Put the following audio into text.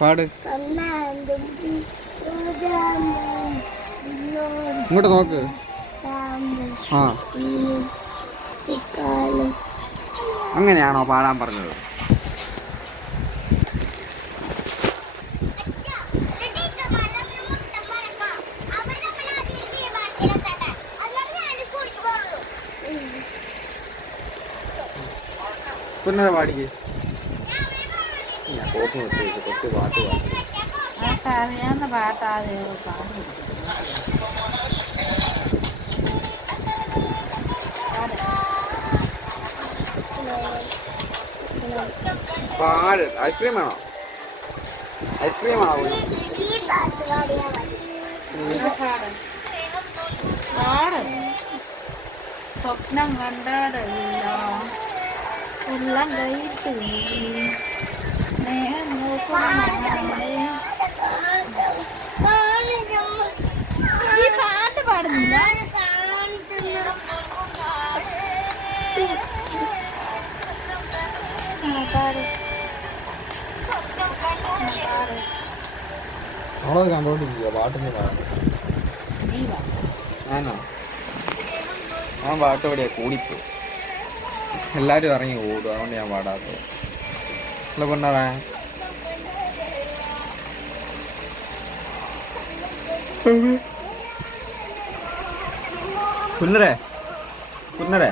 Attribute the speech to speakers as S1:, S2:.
S1: പാട്. ഇങ്ങോട്ട് നോക്ക്. ആ. അങ്ങനെയാണോ പാടാൻ പറഞ്ഞത്? പാടിക്ക്. കോപ്പ് വെച്ച് പാട്ട് പാടി
S2: അറിയാവുന്ന പാട്ടാതെ പാടും
S1: പാട്. ഐസ്ക്രീം വേണോ? ഐസ്ക്രീം ആണോ
S2: സ്വപ്നം കണ്ടതല്ലോ. ഉള്ളം ഈ പാട്ട്
S1: കൂടിപ്പോ എല്ലാരും ഇറങ്ങി ഓടും അതുകൊണ്ട് ഞാൻ പാടാത്തത്. അല്ല പെണ്ണറ കുന്നരേ കുന്നരേ